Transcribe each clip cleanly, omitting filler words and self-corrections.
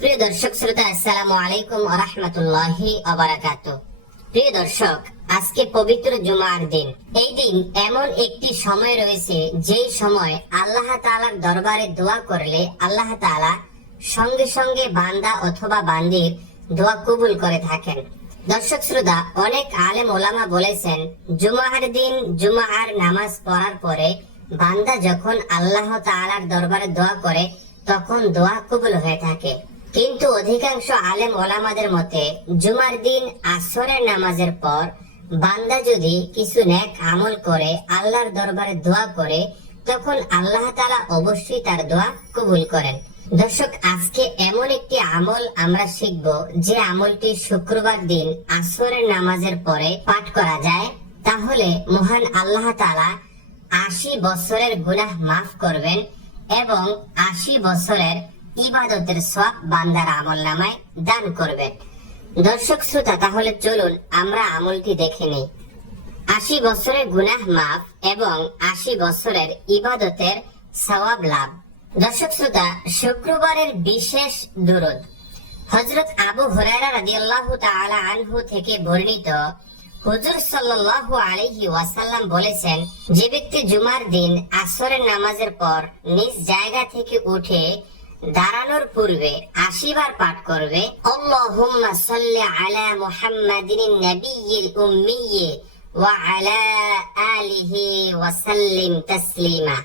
প্রিয় দর্শক শ্রোতা, আসসালামু আলাইকুম ওয়া রাহমাতুল্লাহি ওয়া বারাকাতুহু। প্রিয় দর্শক, আজকে পবিত্র জুমার দিন। এই দিন এমন একটি সময় রয়েছে যে সময় আল্লাহ তাআলার দরবারে দোয়া করলে আল্লাহ তাআলা সঙ্গে সঙ্গে বান্দা অথবা বান্দির দোয়া কবুল করে থাকেন। দর্শক শ্রোতা, অনেক আলেম ওলামা বলেছেন জুমার দিন জুমার নামাজ পড়ার পরে বান্দা যখন আল্লাহ তাআলার দরবারে দোয়া করে তখন দোয়া কবুল হয়ে থাকে। কিন্তু অধিকাংশ আলেম ওলামাদের মতে জুমার দিন আসরের নামাজের পর বান্দা যদি কিছু নেক আমল করে আল্লাহর দরবারে দোয়া করে তখন আল্লাহ তাআলা অবশ্যই তার দোয়া কবুল করেন। দর্শক, আজকে এমন একটি আমল আমরা শিখব যে আমলটি শুক্রবার দিন আসরের নামাজের পরে পাঠ করা যায়। তাহলে মহান আল্লাহ তাআলা ৮০ বছরের গুনাহ মাফ করবেন এবং ৮০ বছরের ইবাদতের সওয়াব বান্দার আমলনামায় দান করবেন। দর্শক শ্রোতা, তাহলে চলুন আমরা আমলটি দেখে নিই। ৮০ বছরের গুনাহ মাফ এবং ৮০ বছরের ইবাদতের সওয়াব লাভ। দর্শক শ্রোতা, শুক্রবারের বিশেষ দুরূদ। হযরত আবু হুরায়রা রাদিয়াল্লাহু তাআলা আনহু থেকে বর্ণিত, হুজুর সাল্লাল্লাহু আলাইহি ওয়াসাল্লাম বলেছেন, যে ব্যক্তি জুমার দিন আসরের নামাজের পর নিজ জায়গা থেকে উঠে দাঁড়ানোর পূর্বে ৮০ বার পাঠ করবে, আল্লাহুম্মা সাল্লি আলা মুহাম্মাদিন নাবিয়্যিল উম্মিয়্যি ওয়া আলা আলিহি ওয়া সাল্লিম তাসলিমা।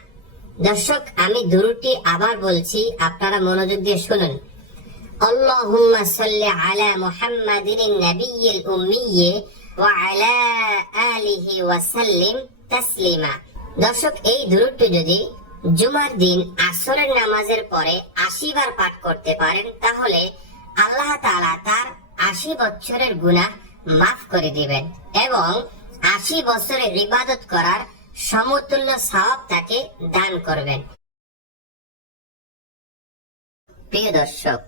দর্শক, আমি দুরূদটি আবার বলছি, আপনারা মনোযোগ দিয়ে শুনুন। আল্লাহুম্মা সাল্লি আলা মুহাম্মাদিন নাবিয়্যিল উম্মিয়্যি ওয়া আলা আলিহি ওয়া সাল্লিম তাসলিমা। দর্শক, এই দুরূদটি যদি জুমার দিন আসরের নামাজের পরে ৮০ বার পাঠ করতে পারেন তাহলে আল্লাহ তাআলা তার ৮০ বছরের গুনাহ মাফ করে দিবেন এবং ৮০ বছরের ইবাদত করার সমতুল্য সওয়াব তাকে দান করবেন। প্রিয় দর্শক,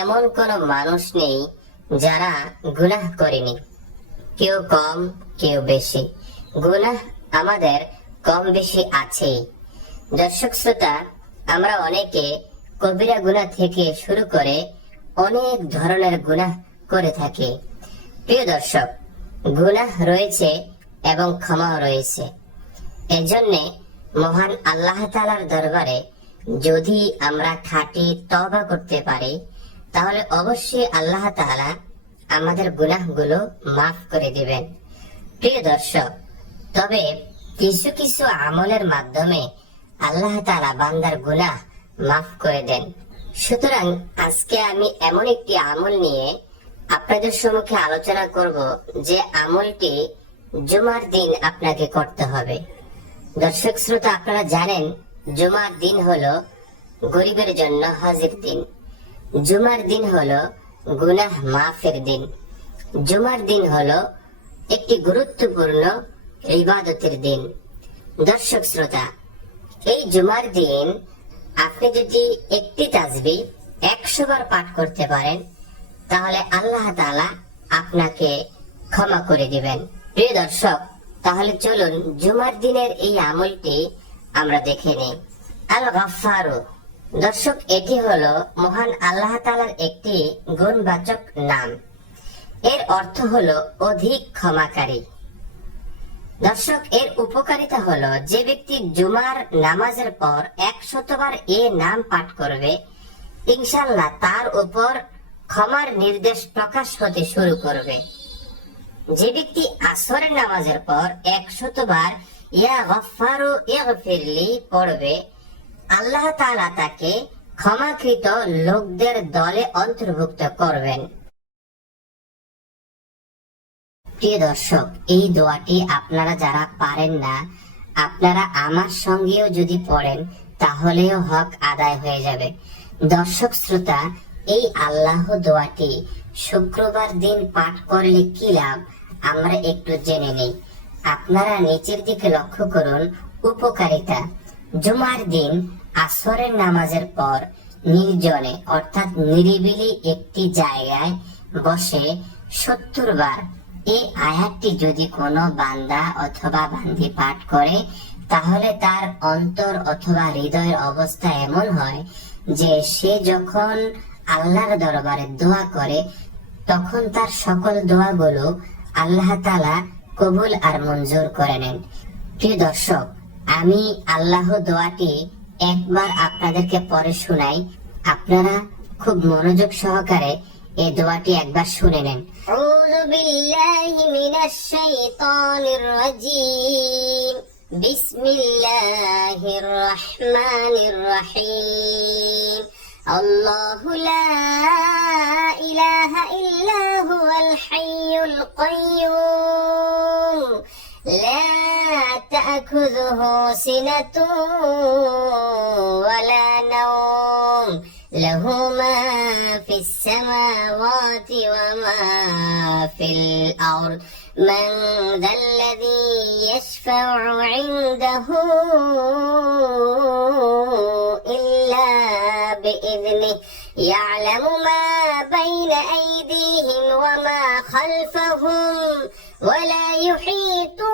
এমন কোন মানুষ নেই যারা গুনাহ করেনি। কেউ কম কেউ বেশি, গুনাহ আমাদের কম বেশি আছেই। দর্শক শ্রোতা, আমরা অনেকে কবিরা গুনাহ থেকে শুরু করে অনেক ধরনের গুনাহ করে থাকি। প্রিয় দর্শক, গুনাহ রয়েছে এবং ক্ষমাও রয়েছে। এজন্য মহান আল্লাহ তাআলার দরবারে যদি আমরা খাঁটি তওবা করতে পারি তাহলে অবশ্যই আল্লাহ তাআলা আমাদের গুনাহগুলো মাফ করে দিবেন। প্রিয় দর্শক, তবে কিছু কিছু আমলের মাধ্যমে আল্লাহ তাআলা বান্দার গুনাহ মাফ করে দেন। সুতরাং আজকে আমি এমন একটি আমল নিয়ে আপনাদের সম্মুখে আলোচনা করব যে আমলটি জুমার দিন আপনাকে করতে হবে। দর্শক শ্রোতা, আপনারা জানেন জুমার দিন হলো গরিবের জন্য হজের দিন। জুমার দিন হলো গুনাহ মাফের দিন। জুমার দিন হলো একটি গুরুত্বপূর্ণ ইবাদতের দিন। দর্শক শ্রোতা, এই জুমার দিন আপনি যদি একটি তাসবিহ ১০০ বার পাঠ করতে পারেন তাহলে আল্লাহ তাআলা আপনাকে ক্ষমা করে দিবেন। প্রিয় দর্শক, তাহলে চলুন জুমার দিনের এই আমলটি আমরা দেখে নিই। আল গাফফারু। দর্শক, এটি হলো মহান আল্লাহ তাআলার একটি গুণবাচক নাম। এর অর্থ হলো অধিক ক্ষমাকারী। দর্শক, এর উপকারিতা হলো যে ব্যক্তি জুমার নামাজের পর ১০০ বার এ নাম পাঠ করবে ইনশাআল্লাহ তার উপর ক্ষমার নির্দেশ প্রকাশ হতে শুরু করবে। যে ব্যক্তি আসরের নামাজের পর ১০০ বার ইয়া গাফফারু ইগফিরলি পড়বে আল্লাহ তাআলা তাকে ক্ষমাকৃত লোকদের দলে অন্তর্ভুক্ত করবেন। প্রিয় দর্শক, এই দোয়াটি আপনারা যারা পারেন না আপনারা আমার সঙ্গেও যদি পড়েন তাহলেও হক আদায় হয়ে যাবে। দর্শক শ্রোতা, এই আল্লাহ দোয়াটি শুক্রবার দিন পাঠ করলে কি লাভ আমরা একটু জেনে নেই। আপনারা নিচের দিকে লক্ষ্য করুন উপকারিতা। জুমার দিন আসরের নামাজের পর নির্জনে অর্থাৎ নিরিবিলি একটি জায়গায় বসে ৭০ বার এই আয়াতটি যদি কোনো বান্দা অথবা বান্দি পাঠ করে তাহলে তার অন্তর অথবা হৃদয়ের অবস্থা এমন হয় যে সে যখন আল্লাহর দরবারে দোয়া করে তখন তার সকল দোয়াগুলো আল্লাহ তাআলা কবুল আর মঞ্জুর করে নেন। প্রিয় দর্শক, আমি আল্লাহ দোয়াটি একবার আপনাদেরকে পড়ে শোনাই, আপনারা খুব মনোযোগ সহকারে এই দোয়াটি একবার শুনে নেন। আউযু বিল্লাহি মিনাশ শাইতানির রাজীম। বিসমিল্লাহির রহমানির রহিম। আল্লাহু লা ইলাহা ইল্লা হুয়াল হাইয়ুল কাইয়্যুম লা তা'খুযুহু সিনাতুন ওয়ালা নাওম লাহু মা ফিস সামাওয়াতি ওয়া মা ফিল আরদ মান যাল্লাযী ইয়াশফা'ু 'ইনদাহু ইল্লা বিইذনিহি يعلم ما بين أيديهم وما خلفهم ولا يحيطون